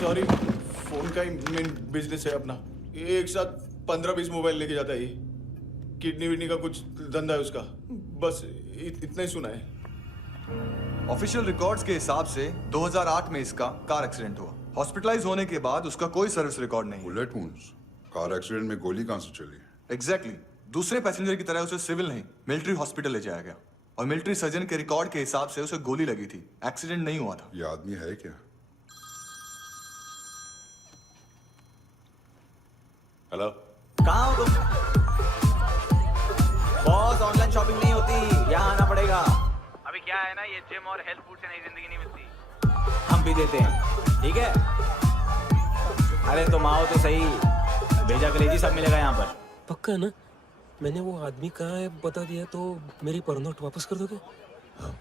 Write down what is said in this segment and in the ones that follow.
Sorry, phone का ही main business है अपना। एक साथ 15-20 मोबाइल लेके जाता है ये। किडनी विडनी का कुछ धंधा है उसका। बस इतना ही सुना है। ऑफिशियल रिकॉर्ड्स के हिसाब से 2008 में इसका कार एक्सीडेंट हुआ। हॉस्पिटलाइज होने के बाद उसका कोई सर्विस रिकॉर्ड नहीं। बुलेट वुंड्स, कार एक्सीडेंट में गोली कहां से चली? एग्जैक्टली दूसरे पैसेंजर की तरह उसे सिविल नहीं मिलिट्री हॉस्पिटल ले जाया गया और मिलिट्री सर्जन के रिकॉर्ड के हिसाब से उसे गोली लगी थी। एक्सीडेंट नहीं हुआ था। ये आदमी है क्या? हेलो, कहाँ हो तुम? बॉस, ऑनलाइन शॉपिंग नहीं होती, यहाँ आना पड़ेगा। अभी क्या है ना, ये जिम और हेल्थ फूड से नई जिंदगी नहीं मिलती। हम भी देते हैं, ठीक है? अरे तुम आओ तो सही, भेजा कलेजी सब मिलेगा यहाँ पर। पक्का ना? मैंने वो आदमी कहाँ है बता दिया तो मेरी पर नोट वापस कर दोगे? हाँ,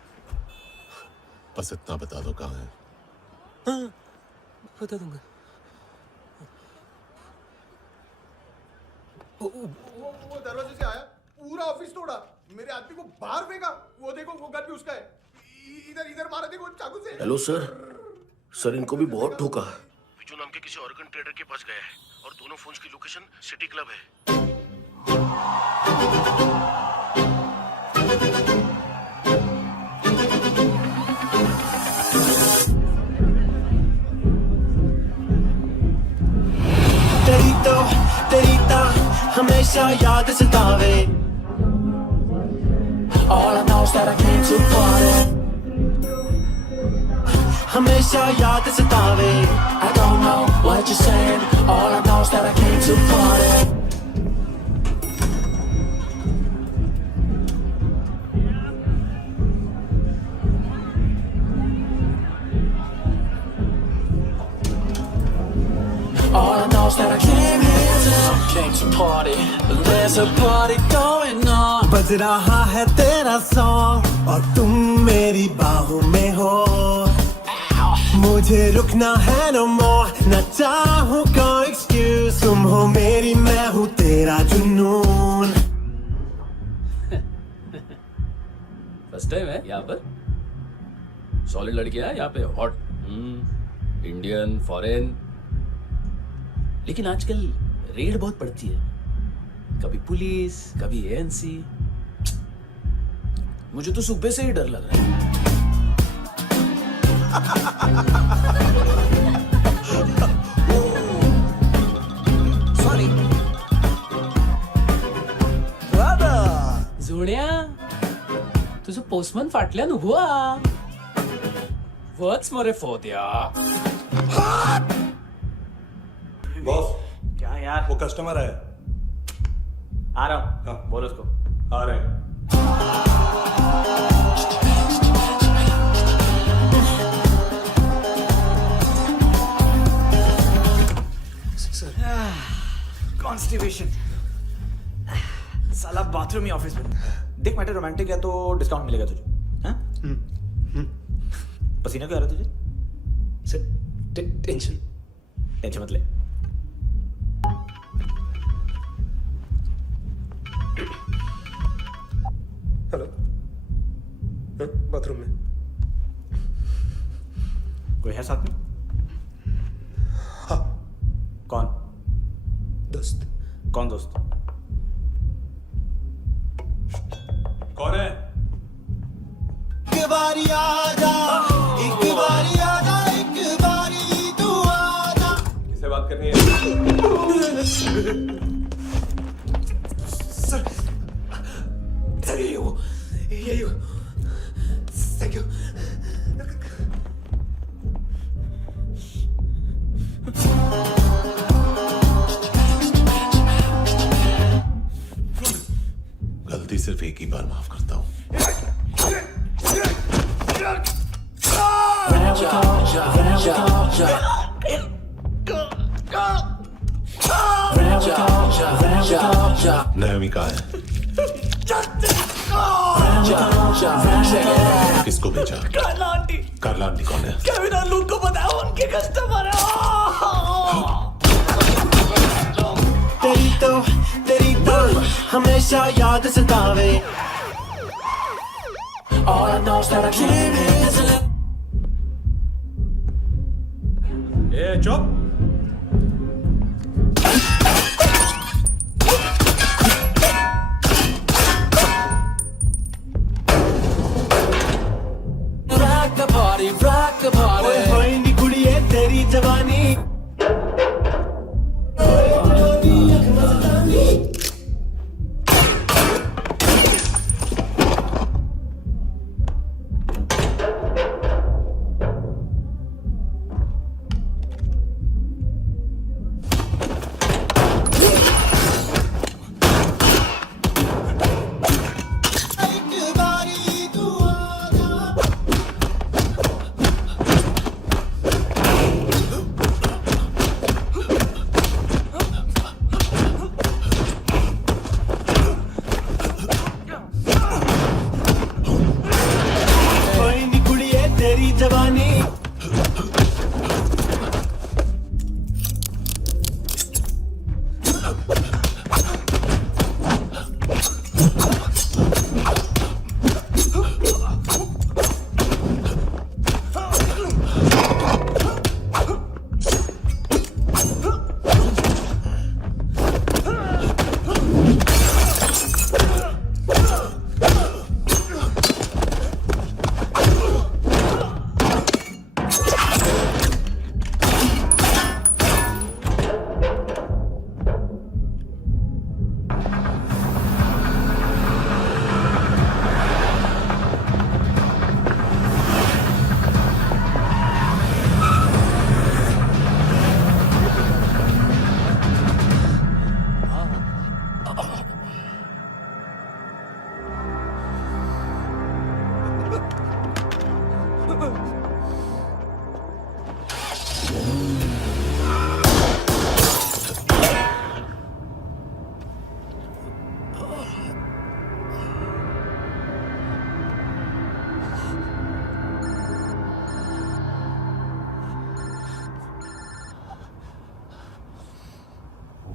बस इतना बता दो कहाँ है। हाँ, बता दूंगा। वो दरवाजे से आया, पूरा ऑफिस तोड़ा, मेरे आदमी को बाहर फेंका। वो देखो, वो गन भी उसका है। इधर इधर मारा, देखो चाकू से। हेलो सर, इनको भी बहुत ठोका। विजू नाम के किसी ऑर्गन ट्रेडर के पास गया है और दोनों फोन्स की लोकेशन सिटी क्लब है। तेरी तो हमेशा याद सतावे। All I know is that I came to party। हमेशा याद सतावे। I don't know what you're saying। All I know is that I came to party। All I know is that I came to party, there's a party going on। बज रहा है तेरा song और तुम मेरी बाहों में हो। मुझे रुकना है no more, न चाहूँ कोई excuse। तुम हो मेरी, मैं हूँ तेरा जुनून। फर्स्ट टाइम है यहाँ पर। सॉलिड लड़की है यहाँ पे, हॉट इंडियन फॉरेन। लेकिन आजकल रेड बहुत पड़ती है, कभी पुलिस कभी एएनसी। मुझे तो सुबह से ही डर लग रहा है। सॉरी जोड्या, तुझं पोस्टमन फाटल्यान उभो हा। वच मरे फोद्या। बॉस, क्या यार? वो कस्टमर है। आ रहा हूँ। हाँ। बोलो उसको। आ रहे हैं। कॉन्स्टिपेशन, साला बाथरूम ही ऑफिस में। देख मैटर रोमांटिक है तो डिस्काउंट मिलेगा तुझे। हाँ? पसीना क्यों आ रहा है तुझे? सर टेंशन मत ले। हेलो, बाथरूम में कोई है साथ में? हाँ। कौन? दोस्त। कौन दोस्त? कौन है? एक बारी आजा, एक बारी आजा, एक बारी तू आजा। किससे बात करनी है? सर, यही हो। Thank you. गलती सिर्फ एक ही बार माफ करता हूँ। नायोमी कहाँ है? किसको भेजा? कार्ला आंटी कौन है? को बताओ, उनके कस्टमर है। तेरी तो हमेशा याद सतावे। All I know is that I came here to live. ए चुप। rock the party. होए नी कुड़िए तेरी जवानी। जवानी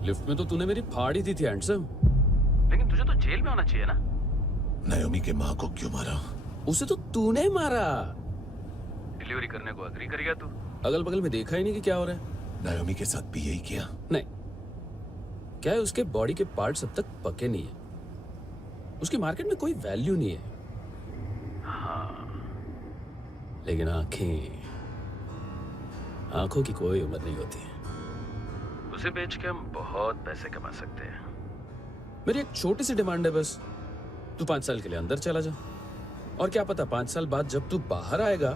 लिफ्ट में तो तूने मेरी फाड़ ही दी थी हैंडसम। लेकिन तुझे तो जेल में होना चाहिए ना। नायोमी के माँ को क्यों मारा? उसे तो तूने मारा। डिलीवरी करने को अग्री कर गया तू। अगल बगल में देखा ही नहीं कि क्या हो रहा है। नायोमी के साथ भी यही किया? नहीं, क्या है उसके बॉडी के पार्ट्स अब तक पके नहीं है। उसकी मार्केट में कोई वैल्यू नहीं है। हाँ। लेकिन आंखों की कोई उम्र नहीं होती है। उसे बेच के हम बहुत पैसे कमा सकते हैं। मेरी एक छोटी सी डिमांड है बस। तू 5 साल के लिए अंदर चला जा, और क्या पता 5 साल बाद जब तू बाहर आएगा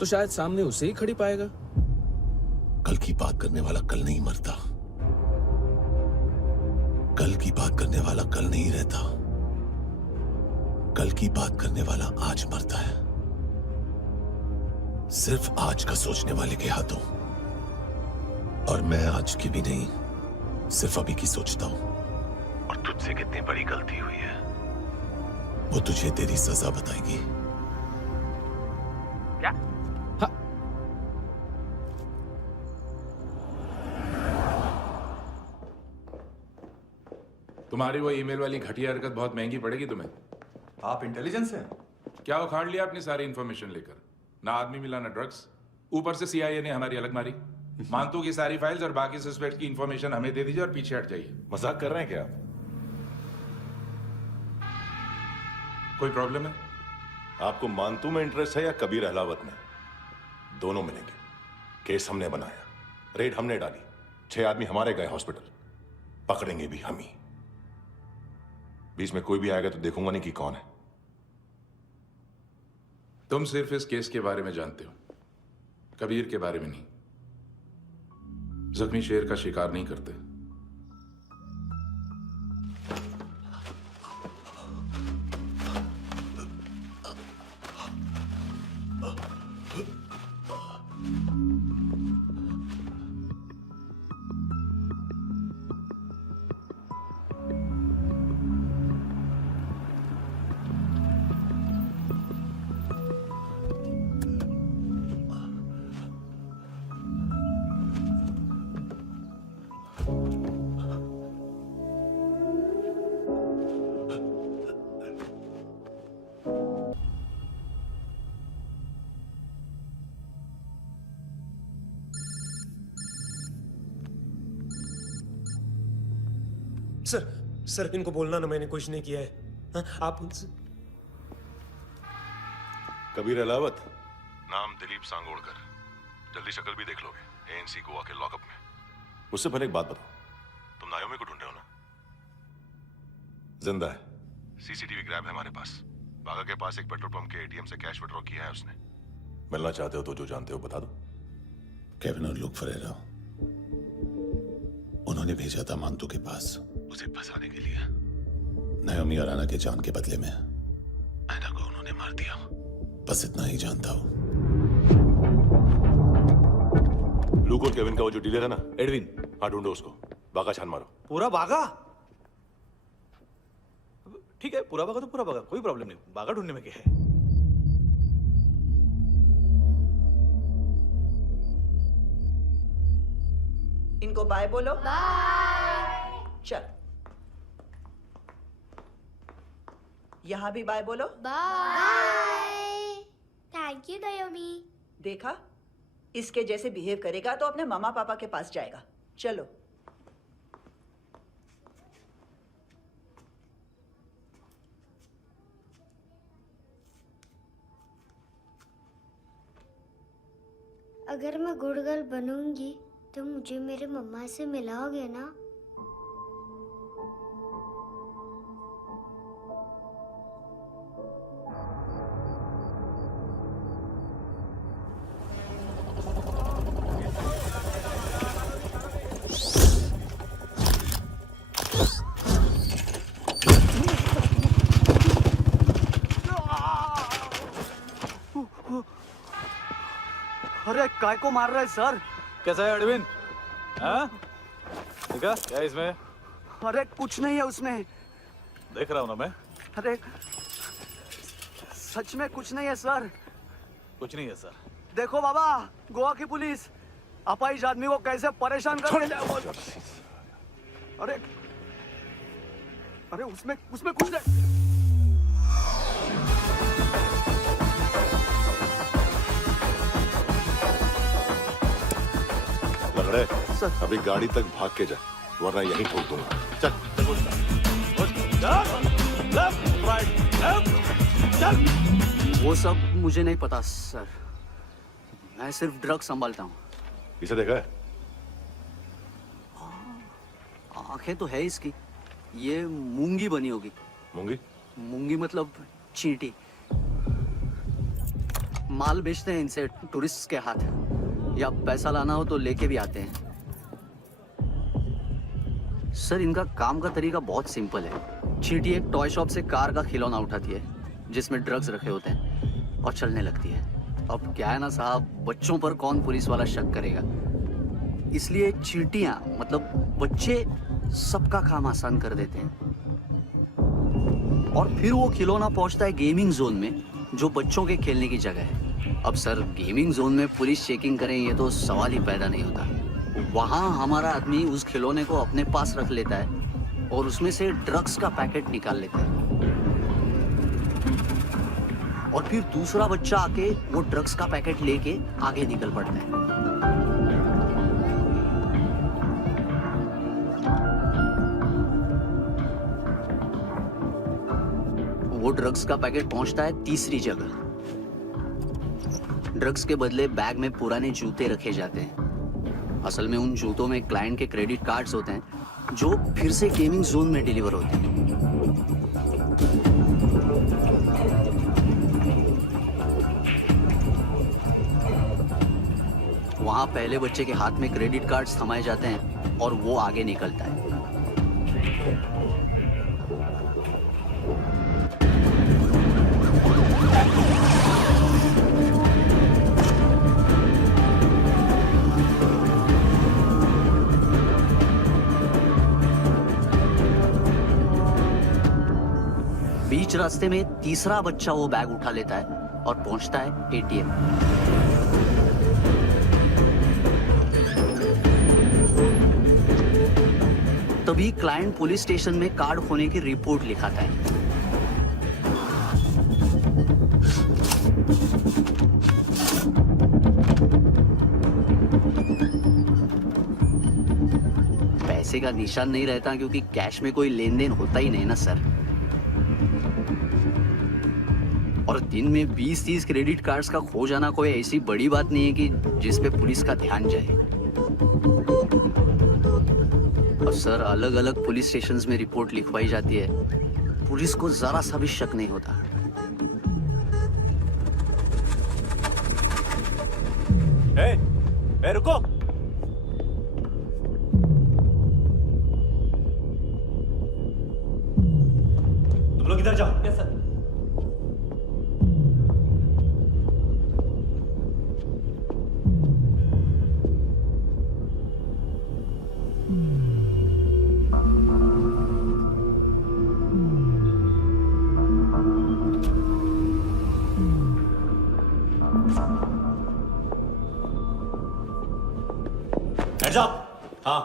तो शायद सामने उसे ही खड़ी पाएगा। कल की बात करने वाला कल नहीं मरता। कल की बात करने वाला कल नहीं रहता। कल की बात करने वाला आज मरता है। सिर्फ आज का सोचने वाले के हाथों। और मैं आज की भी नहीं, सिर्फ अभी की सोचता हूं। और तुझसे कितनी बड़ी गलती हुई है वो तुझे तेरी सजा बताएगी। क्या? हाँ। तुम्हारी वो ईमेल वाली घटिया हरकत बहुत महंगी पड़ेगी तुम्हें। आप इंटेलिजेंस हैं? क्या उखाड़ लिया अपनी सारी इंफॉर्मेशन लेकर? ना आदमी मिला ना ड्रग्स, ऊपर से CIA ने हमारी अलग मारी। मानतू की सारी फाइल्स और बाकी सस्पेक्ट की इंफॉर्मेशन हमें दे दीजिए और पीछे हट जाइए। मजाक कर रहे हैं क्या? कोई प्रॉब्लम है? आपको मानतू में इंटरेस्ट है या कबीर अहलावत में? दोनों मिलेंगे। केस हमने बनाया, रेड हमने डाली, 6 आदमी हमारे गए हॉस्पिटल, पकड़ेंगे भी हम ही। बीच में कोई भी आएगा तो देखूंगा नहीं कि कौन है। तुम सिर्फ इस केस के बारे में जानते हो, कबीर के बारे में नहीं। जख्मी शेर का शिकार नहीं करते। सर इनको बोलना ना मैंने कुछ नहीं किया है। हाँ, आप उनसे कबीर अलावत, नाम दिलीप सांगोड़कर। जल्दी शक्ल भी देख लोगे एएनसी गोवा के लॉकअप में। मुझसे पहले एक बात बताओ, तुम नायोमी को ढूंढ रहे हो ना? जिंदा है, सीसीटीवी ग्रैब है हमारे पास। बागा के पास एक पेट्रोल पंप के एटीएम से कैश विड्रॉ किया है उसने। मिलना चाहते हो तो जो जानते हो बता दो। केविन और लुक फरेरा, उन्होंने भेजा था मांतू के पास उसे फंसाने के लिए। नायोमी और आना के जान के बदले में आना को उन्होंने मार दिया। बस इतना ही जानता हूं। लूक और केविन का वो जो डीलर है ना, एडविन। हाँ, ढूंढो उसको। बागा छान मारो। पूरा बागा? ठीक है, पूरा बागा तो पूरा बागा, कोई प्रॉब्लम नहीं। बागा ढूंढने में क्या है? इनको बाय बोलो। बाय। चल, यहां भी बाय बोलो। बाय। Thank you नायोमी। देखा, इसके जैसे बिहेव करेगा तो अपने मामा पापा के पास जाएगा। चलो। अगर मैं गुड गर्ल बनूंगी तो मुझे मेरे मम्मा से मिलाओगे ना? अरे काय को मार रहा है सर? कैसा है एडविन? हाँ? देखा क्या इसमें? अरे कुछ नहीं है उसमें। देख रहा हूँ ना मैं। अरे सच में कुछ नहीं है सर। कुछ नहीं है सर। देखो बाबा, गोवा की पुलिस अपाहिज आदमी को कैसे परेशान कर। अरे अरे उसमें कुछ नहीं। लग सर, अभी गाड़ी तक भाग के जा, वरना यहीं ठोक दूंगा। चल। वो सब मुझे नहीं पता सर, मैं सिर्फ ड्रग संभालता हूँ। इसे देखा है? आंखें तो है इसकी, ये मूंगी बनी होगी। मूंगी? मूंगी मतलब चींटी। माल बेचते हैं इनसे टूरिस्ट के हाथ, या पैसा लाना हो तो लेके भी आते हैं। सर इनका काम का तरीका बहुत सिंपल है। चींटी एक टॉय शॉप से कार का खिलौना उठाती है जिसमें ड्रग्स रखे होते हैं और चलने लगती है। अब क्या है ना साहब, बच्चों पर कौन पुलिस वाला शक करेगा, इसलिए चींटियां मतलब बच्चे सबका काम आसान कर देते हैं। और फिर वो खिलौना पहुंचता है गेमिंग जोन में, जो बच्चों के खेलने की जगह है। अब सर गेमिंग जोन में पुलिस चेकिंग करें ये तो सवाल ही पैदा नहीं होता। वहाँ हमारा आदमी उस खिलौने को अपने पास रख लेता है और उसमें से ड्रग्स का पैकेट निकाल लेता है, और फिर दूसरा बच्चा आके वो ड्रग्स का पैकेट लेके आगे निकल पड़ता है। वो ड्रग्स का पैकेट पहुंचता है तीसरी जगह। ड्रग्स के बदले बैग में पुराने जूते रखे जाते हैं। असल में उन जूतों में क्लाइंट के क्रेडिट कार्ड्स होते हैं जो फिर से गेमिंग जोन में डिलीवर होते हैं। वहां पहले बच्चे के हाथ में क्रेडिट कार्ड्स थमाए जाते हैं और वो आगे निकलता है। बीच रास्ते में तीसरा बच्चा वो बैग उठा लेता है और पहुंचता है एटीएम। तभी क्लाइंट पुलिस स्टेशन में कार्ड खोने की रिपोर्ट लिखाता है। पैसे का निशान नहीं रहता क्योंकि कैश में कोई लेन देन होता ही नहीं ना सर। और दिन में 20-30 क्रेडिट कार्ड्स का खो जाना कोई ऐसी बड़ी बात नहीं है कि जिस पे पुलिस का ध्यान जाए। और सर अलग अलग पुलिस स्टेशंस में रिपोर्ट लिखवाई जाती है, पुलिस को जरा सा भी शक नहीं होता। ए, रुको। तुम लोग इधर जाओ। Yes sir. Heads up! हाँ।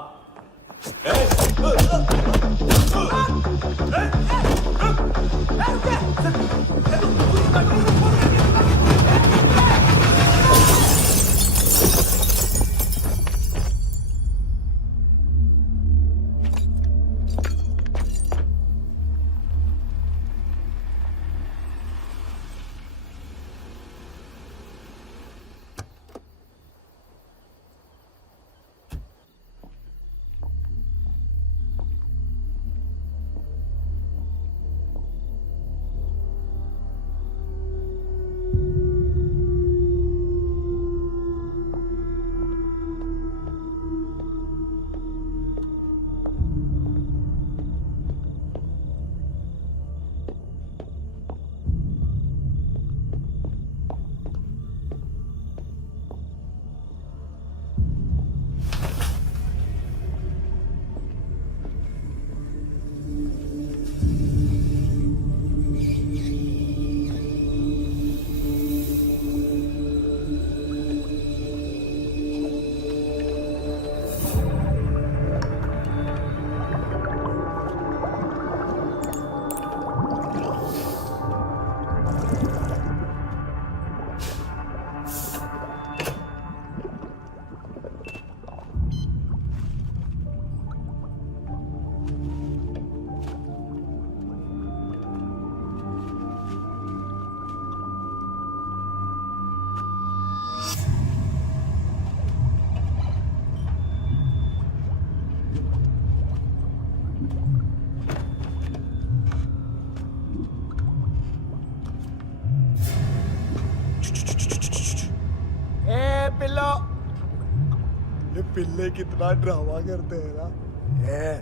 ये पिल्ले कितना ड्रामा करते हैं ना।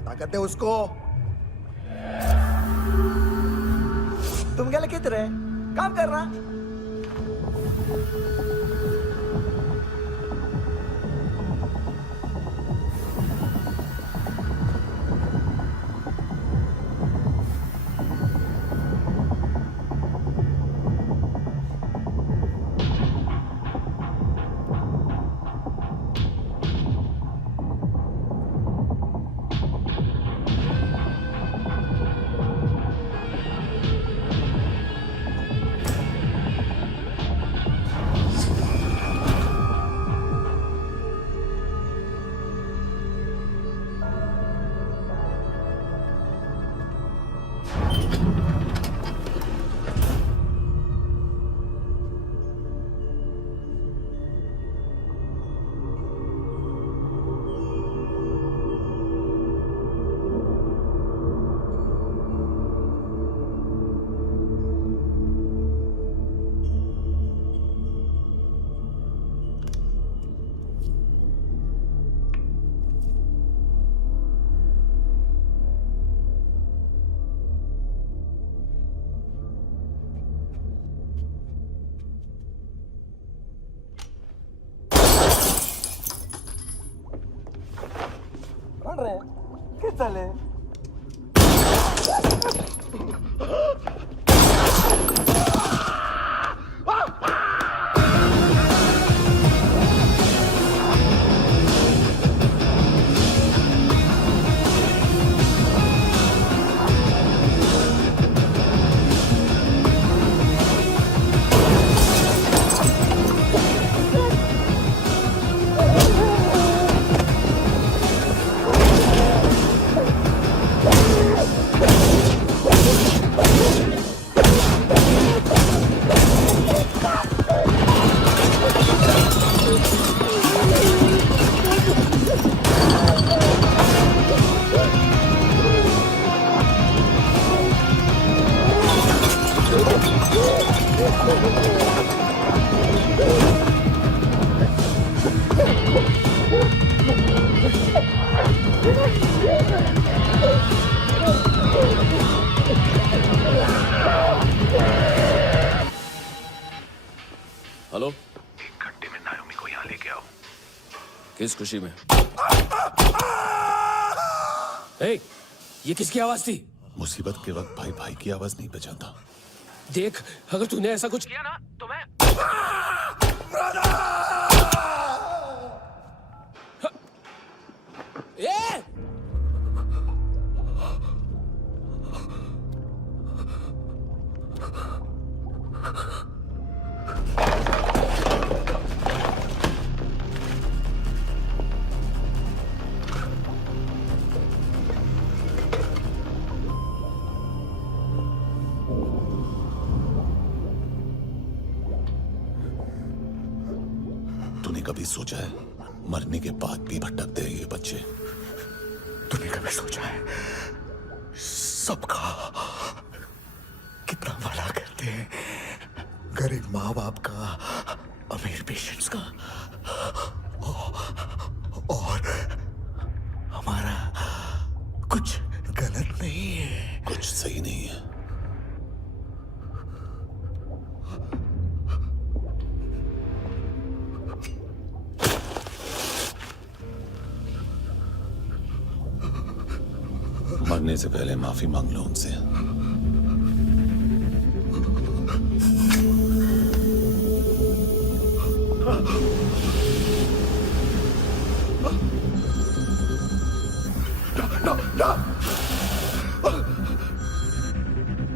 ताकत है उसको। तुम क्या लिखित रहे काम कर रहा। ¿Qué tal? हेलो, एक घंटे में नायोमी को यहाँ लेके आओ। किस खुशी में? ए, ये किसकी आवाज थी? मुसीबत के वक्त भाई भाई की आवाज नहीं पहचानता। देख, अगर तूने ऐसा कुछ किया ना तो मैं ए! तूने कभी सोचा है मरने के बाद भी भटकते हैं ये बच्चे? तूने कभी सोचा है सबका कितना भला करते हैं? गरीब माँ बाप का, अमीर पेशेंट्स का, और हमारा कुछ गलत नहीं है। कुछ सही नहीं है। मरने से पहले माफी मांग लो उनसे।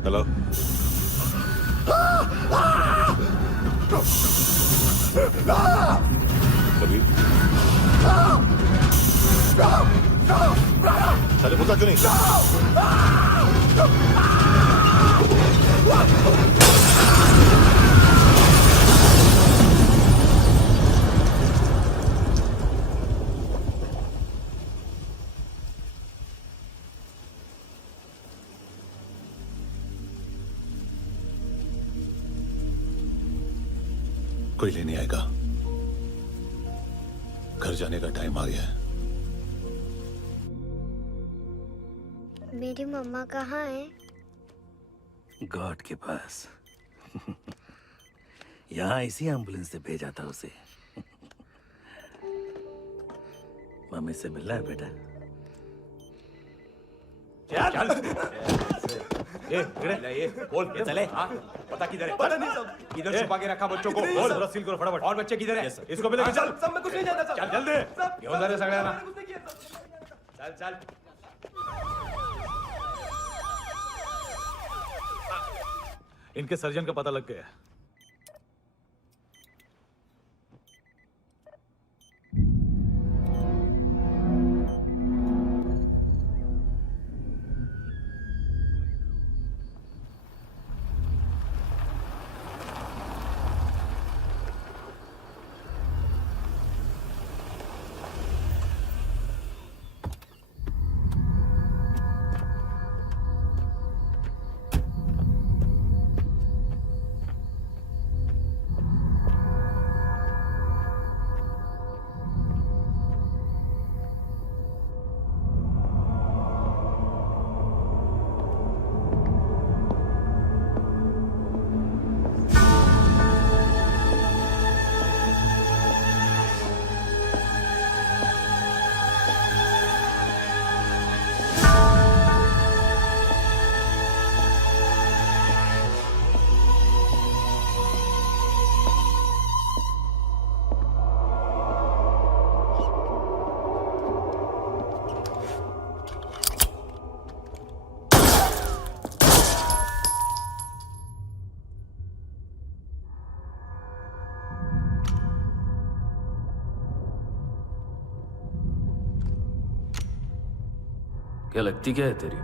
हेलो, कबीर, चले पूछा क्यों नहीं? कोई लेने आएगा। घर जाने का टाइम आ गया है। मेरी मम्मा कहाँ है? गॉड के पास। यहाँ इसी एम्बुलेंस से भेजा था उसे। मम्मी से मिलना है बेटा। चल ये बोल के चले। हाँ, पता किधर है? पता नहीं सब। इधर छुपा के रखा बच्चों को। बोल, पूरा सील करो फटाफट। और बच्चे किधर है? इसको भी लेके चल। सब में कुछ नहीं जानता। चल जल्दी। घेऊन जा रे सगळ्यांना। चल चल। इनके सर्जन का पता लग गया। क्या लगती क्या है तेरी?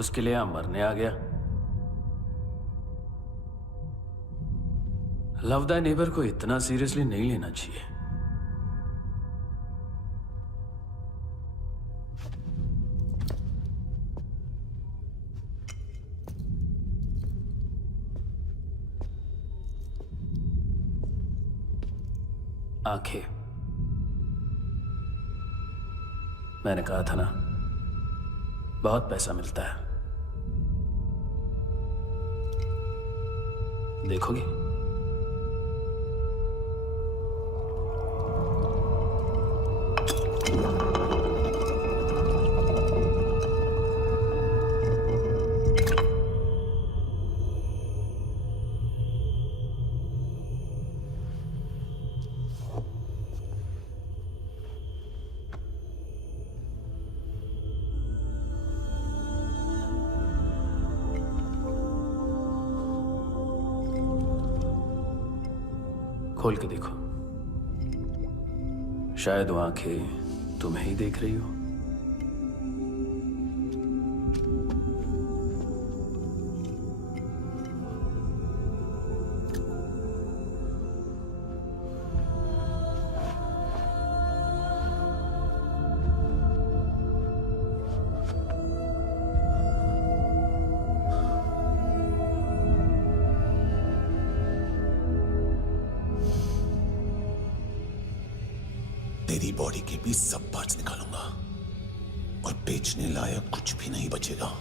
उसके लिए यहां मरने आ गया? लव द नेबर को इतना सीरियसली नहीं लेना चाहिए। आंखें। मैंने कहा था ना, बहुत पैसा मिलता है। देखोगे? खोल के देखो, शायद वो आंखें तुम्हें ही देख रही हो। तेरी बॉडी के भी सब पार्ट्स निकालूंगा और बेचने लायक कुछ भी नहीं बचेगा।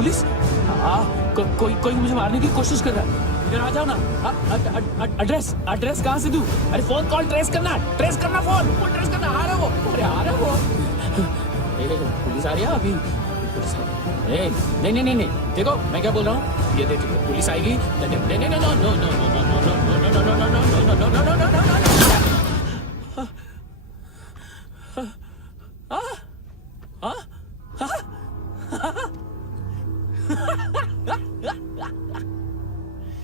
पुलिस? कोई मुझे मारने की कोशिश कर रहा है। इधर आ जाओ ना। एड्रेस कहाँ से दूं? अरे फोन कॉल ट्रेस करना फोन ट्रेस करना। आ रहा वो, अरे आ रहा वो। पुलिस आ रही है अभी। पुलिस नहीं, देखो मैं क्या बोल रहा हूँ। ये देखो पुलिस आएगी।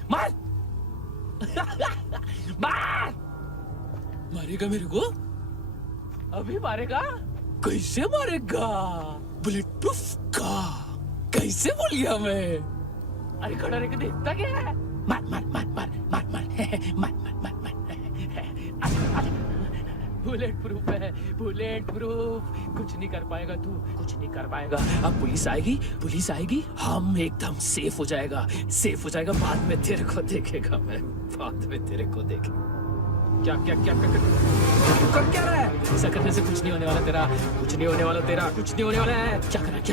मार मारेगा मेरे को? अभी मारेगा? कैसे मारेगा? बुलेट प्रूफ का कैसे बोल गया मैं? अरे खड़ा रह के देखता क्या है? मार बुलेट प्रूफ है, बुलेट प्रूफ। कुछ नहीं कर पाएगा तू, कुछ नहीं कर पाएगा। अब पुलिस आएगी, हम एकदम सेफ हो जाएगा। बाद में तेरे को देखेगा मैं, बाद में तेरे को देखेगा। क्या कर क्या रहा है? ऐसा करने से कुछ नहीं होने वाला तेरा, कुछ नहीं होने वाला है। क्या कर रहा है?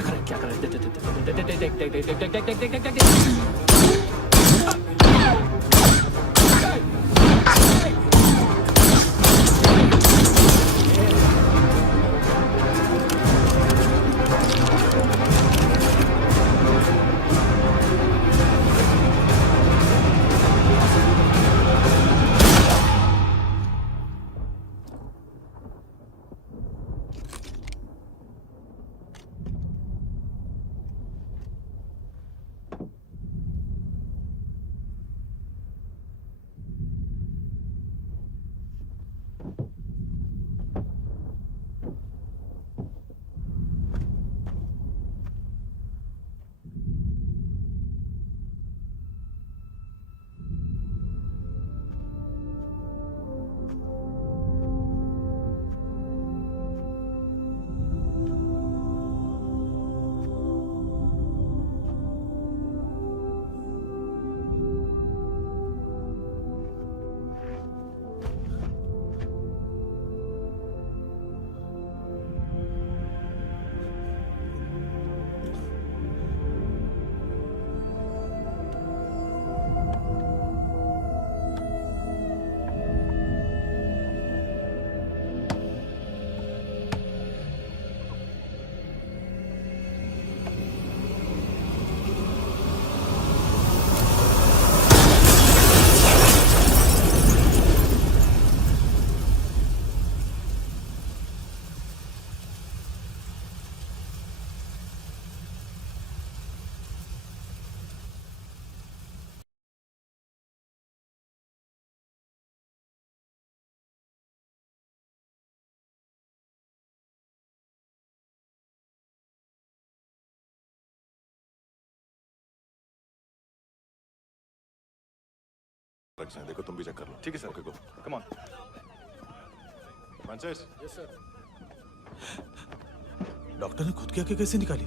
देखो तुम भी चेक कर लो। ठीक है sir. Okay go. Come on. Francis. Yes sir. Doctor ने खुद की आंखें कैसे निकाली?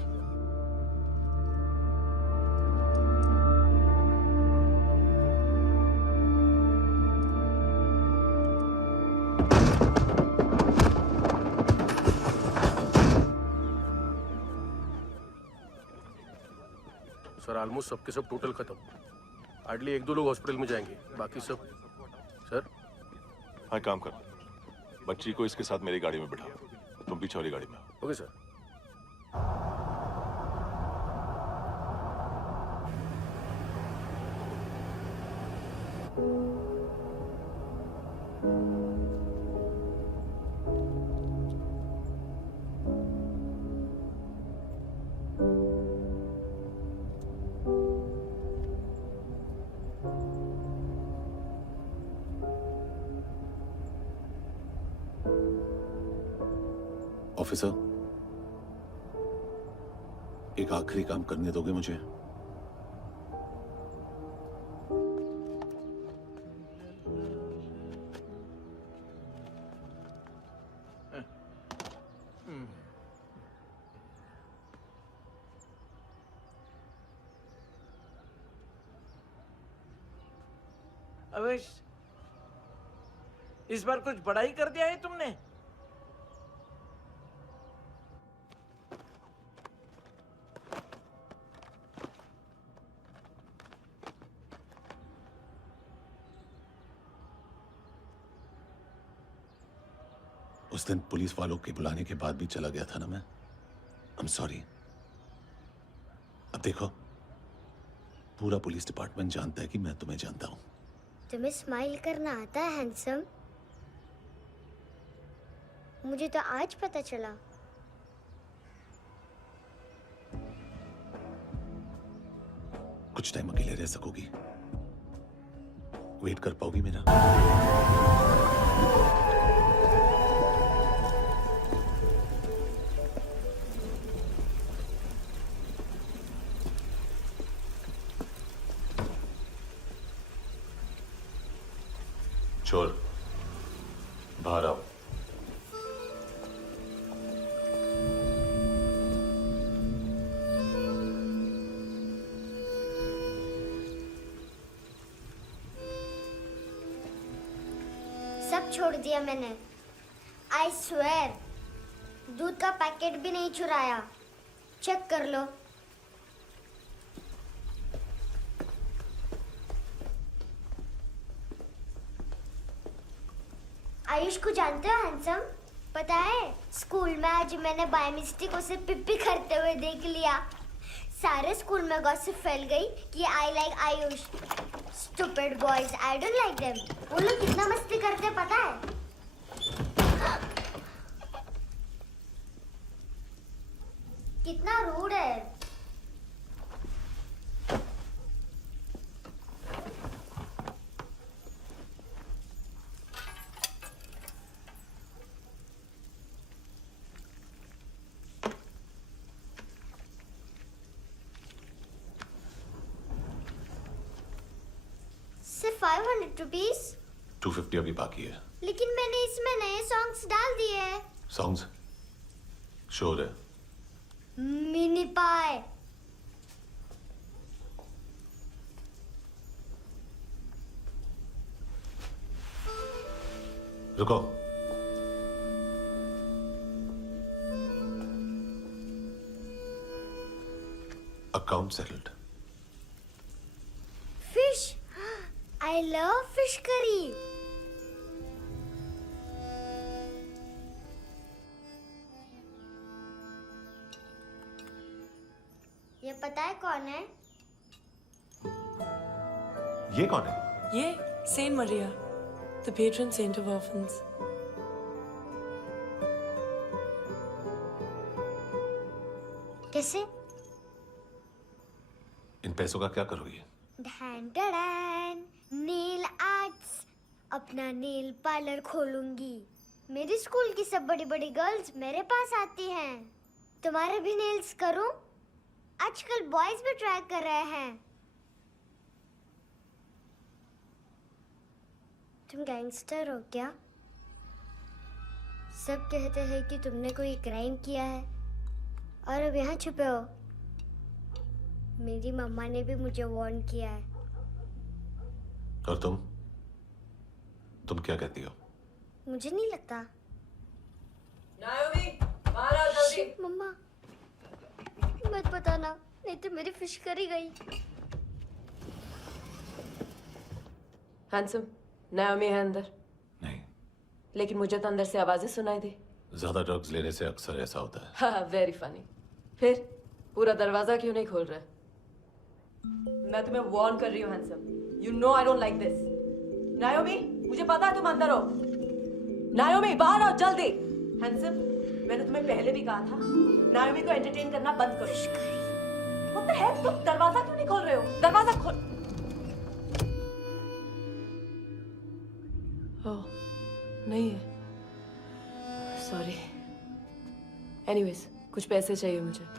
सर ऑलमोस्ट सबके सब टोटल खत्म। हार्डली 1-2 लोग हॉस्पिटल में जाएंगे, बाकी सब। सर हाँ काम कर, बच्ची को इसके साथ मेरी गाड़ी में बिठा, तुम पीछे वाली गाड़ी में। Okay sir. ऑफिसर, एक आखिरी काम करने दोगे मुझे? अवेश, इस बार कुछ बड़ा ही कर दिया है तुमने। उस दिन पुलिस वालों के बुलाने के बाद भी चला गया था ना मैं। I'm sorry। अब देखो, पूरा पुलिस डिपार्टमेंट जानता है कि मैं तुम्हें जानता हूं। तुम्हें स्माइल करना आता है हैंडसम? मुझे तो आज पता चला। कुछ टाइम अकेले रह सकोगी? वेट कर पाओगी मेरा? चोर, बाहर आओ। सब छोड़ दिया मैंने। आई स्वेयर, दूध का पैकेट भी नहीं चुराया। चेक कर लो। आयुष को जानते हो हैंडसम? पता है, स्कूल में आज मैंने बाय मिस्टेक उसे पिप्पी करते हुए देख लिया। सारे स्कूल में गॉसिप फैल गई कि I like Ayush. Stupid boys, I don't like them. वो लोग कितना मस्ती करते पता है? कितना रूड है। सिर्फ 500 रुपीस? 250 अभी बाकी है। लेकिन मैंने इसमें नए सॉन्ग्स डाल दिए हैं। सॉन्ग्स? शोर है। मिनी पाए। रुको। Account settled. Fish, I love fish curry. ये पता है कौन है? ये कौन है? ये saint Maria, the patron saint of orphans. कैसे? इन पैसों का क्या करोगी? ढैन ढैन, नेल आर्ट्स। अपना नेल पार्लर खोलूंगी। मेरी स्कूल की सब बड़ी बड़ी गर्ल्स मेरे पास आती हैं। तुम्हारे भी नेल्स करूं? आजकल बॉयज भी ट्राई कर रहे हैं। तुम गैंगस्टर हो क्या? सब कहते हैं कि तुमने कोई क्राइम किया है और अब यहाँ छुपे हो। मेरी मम्मा ने भी मुझे वार्न किया है। और तुम क्या कहती हो? मुझे नहीं लगता। नायोमी, बाहर आओ जल्दी। शिट, मम्मा मत बताना, नहीं तो मेरी फिश करी गई। हैंडसम, नायोमी है अंदर? नहीं। लेकिन मुझे तो अंदर से आवाजें सुनाई दी। ज्यादा ड्रग्स लेने से अक्सर ऐसा होता है। हाँ, वेरी फनी। फिर पूरा दरवाजा क्यों नहीं खोल रहे? मैं तुम्हें वार्न कर रही हूँ handsome. You know I don't like this. नायोमी, मुझे पता है तुम अंदर हो। नायोमी, बाहर आओ जल्दी। हैंडसम, मैंने तुम्हें पहले भी कहा था नायोमी को एंटरटेन करना बंद करो। What the hell? तुम दरवाजा क्यों नहीं खोल रहे हो? दरवाजा खोल। ओह, नहीं है। सॉरी। एनीवेज, कुछ पैसे चाहिए मुझे।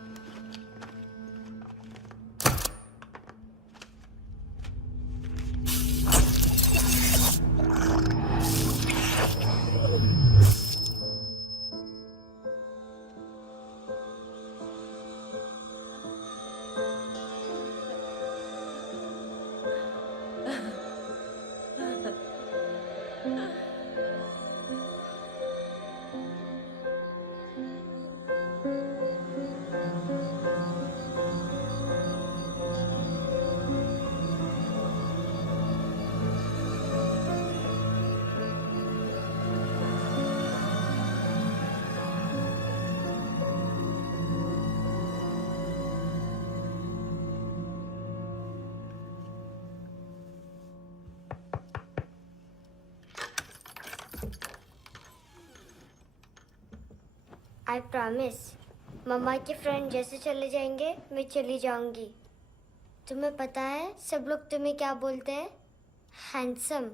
I promise. मम्मा के फ्रेंड जैसे चले जाएंगे मैं चली जाऊंगी। तुम्हें पता है सब लोग तुम्हें क्या बोलते हैं? हैंडसम।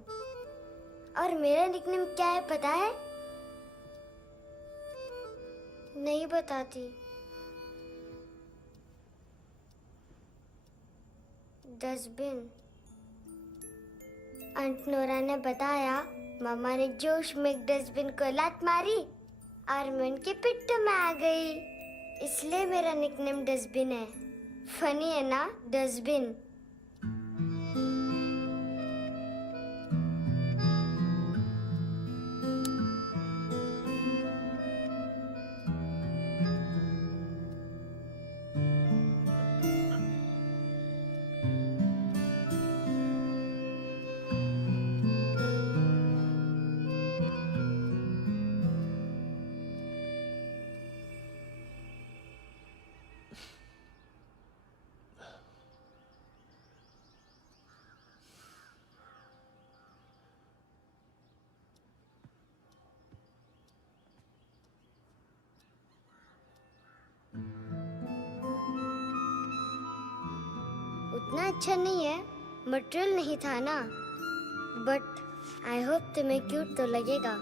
और मेरा निकनेम क्या है पता है? नहीं बताती। डस्टबिन। आंट नोरा ने बताया मामा ने जोश में एक डस्टबिन को लात मारी और मैं उनके पिट्ठू में आ गई, इसलिए मेरा निकनेम डस्टबिन है। फनी है ना डस्टबिन? उतना अच्छा नहीं है, मटेरियल नहीं था ना, बट आई होप तुम्हें क्यूट तो लगेगा।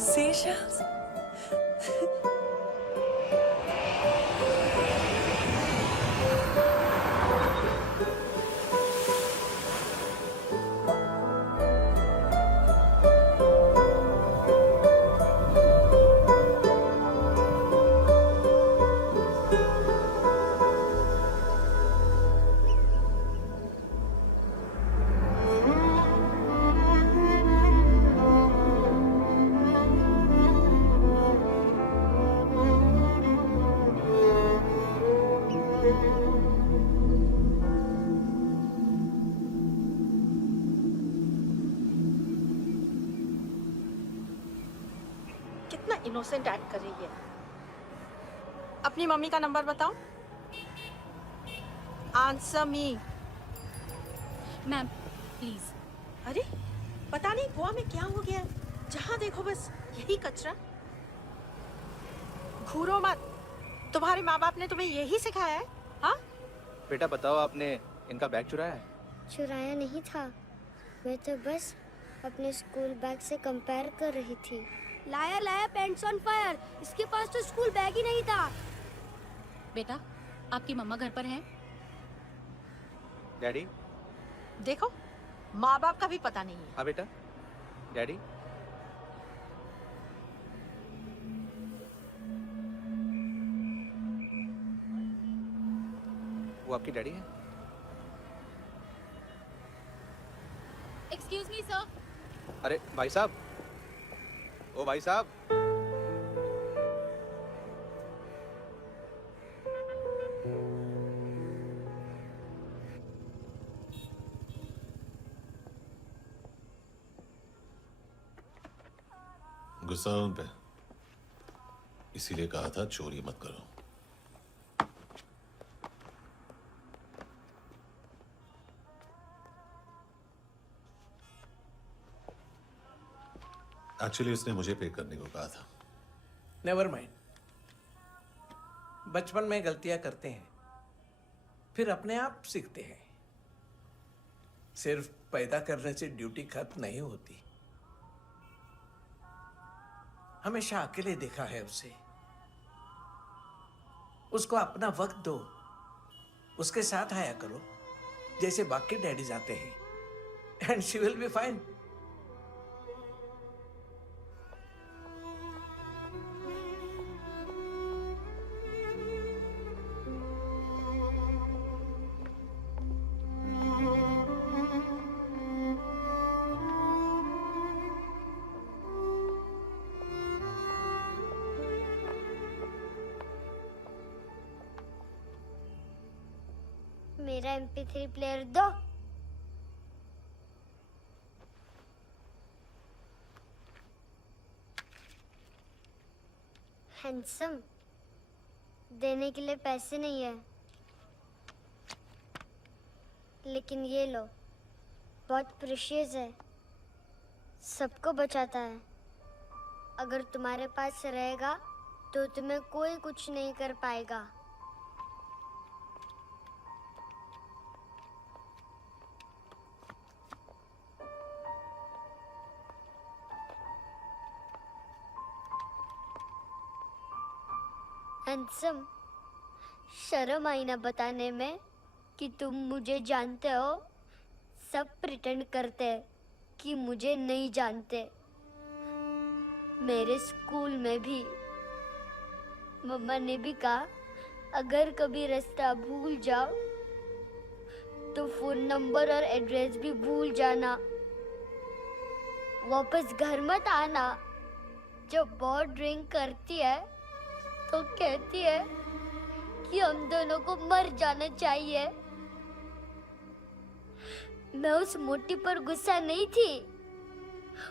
Seashells? कितना इनोसेंट एक्ट कर रही है। अपनी मम्मी का नंबर बताओ। Answer me. Ma'am please. अरे पता नहीं गोवा में क्या हो गया, जहाँ देखो बस यही कचरा। घूरो मत, तुम्हारे माँ बाप ने तुम्हें यही सिखाया है? हाँ बेटा बताओ, आपने इनका बैग चुराया है? चुराया नहीं था, मैं तो बस अपने स्कूल बैग से कंपेयर कर रही थी। Liar liar pants on fire, इसके पास तो स्कूल बैग ही नहीं था। बेटा आपकी मम्मा घर पर हैं? डैडी? देखो माँ बाप का भी पता नहीं है। हाँ बेटा। डैडी? वो आपकी डैडी है? Excuse me sir. अरे भाई साहब, ओ भाई साहब। गुस्सा उन पे, इसीलिए कहा था चोरी मत करो। एक्चुअली उसने मुझे पे करने को कहा था। नेवर माइंड, बचपन में गलतियां करते हैं, फिर अपने आप सीखते हैं। सिर्फ पैदा करने से ड्यूटी खत्म नहीं होती। हमेशा अकेले देखा है उसे। उसको अपना वक्त दो, उसके साथ आया करो जैसे बाकी डैडीज आते हैं, and she will be fine. मेरा MP3 प्लेयर दो। हैंडसम, देने के लिए पैसे नहीं है, लेकिन ये लो, बहुत प्रेशियस है, सबको बचाता है। अगर तुम्हारे पास रहेगा तो तुम्हें कोई कुछ नहीं कर पाएगा। हैंडसम, शर्म आई ना बताने में कि तुम मुझे जानते हो। सब प्रिटेंड करते हैं कि मुझे नहीं जानते। मेरे स्कूल में भी मम्मा ने भी कहा, अगर कभी रास्ता भूल जाओ तो फोन नंबर और एड्रेस भी भूल जाना। वापस घर मत आना। जब बहुत ड्रिंक करती है तो कहती है कि हम दोनों को मर जाना चाहिए। मैं उस मोटी पर गुस्सा नहीं थी,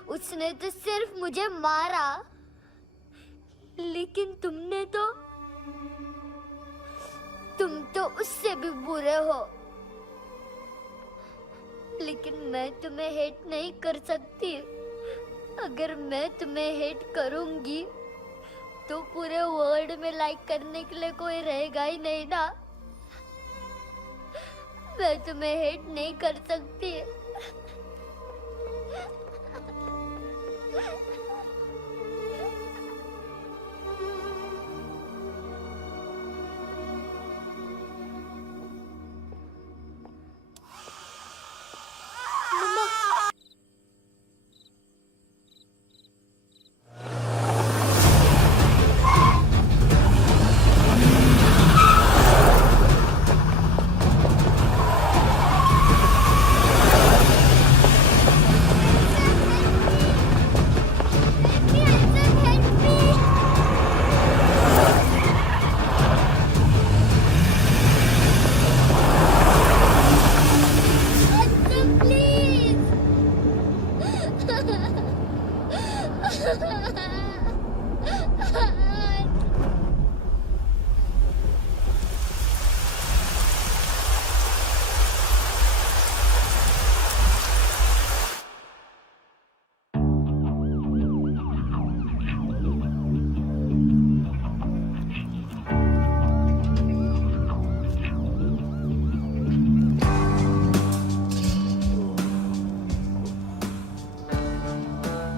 उसने तो सिर्फ मुझे मारा। लेकिन तुम तो उससे भी बुरे हो। लेकिन मैं तुम्हें हेट नहीं कर सकती। अगर मैं तुम्हें हेट करूंगी तो पूरे वर्ल्ड में लाइक करने के लिए कोई रहेगा ही नहीं ना। मैं तुम्हें हेट नहीं कर सकती।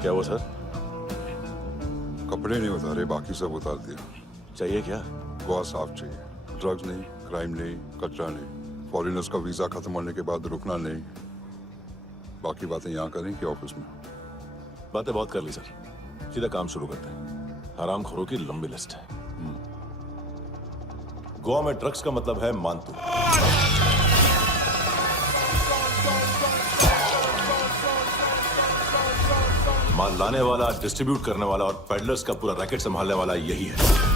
क्या वो सर? कपड़े नहीं उतारे, बाकी सब उतार दिया। चाहिए क्या? गोवा साफ चाहिए। ड्रग्स नहीं, क्राइम नहीं, कचरा नहीं। फॉरेनर्स का वीजा खत्म होने के बाद रुकना नहीं। बाकी बातें यहाँ करें कि ऑफिस में? बातें बहुत कर ली सर, सीधा काम शुरू करते हैं। हरामखोरों की लंबी लिस्ट है। गोवा में ड्रग्स का मतलब है मानतू। माल लाने वाला, डिस्ट्रीब्यूट करने वाला और पेडलर्स का पूरा रैकेट संभालने वाला यही है।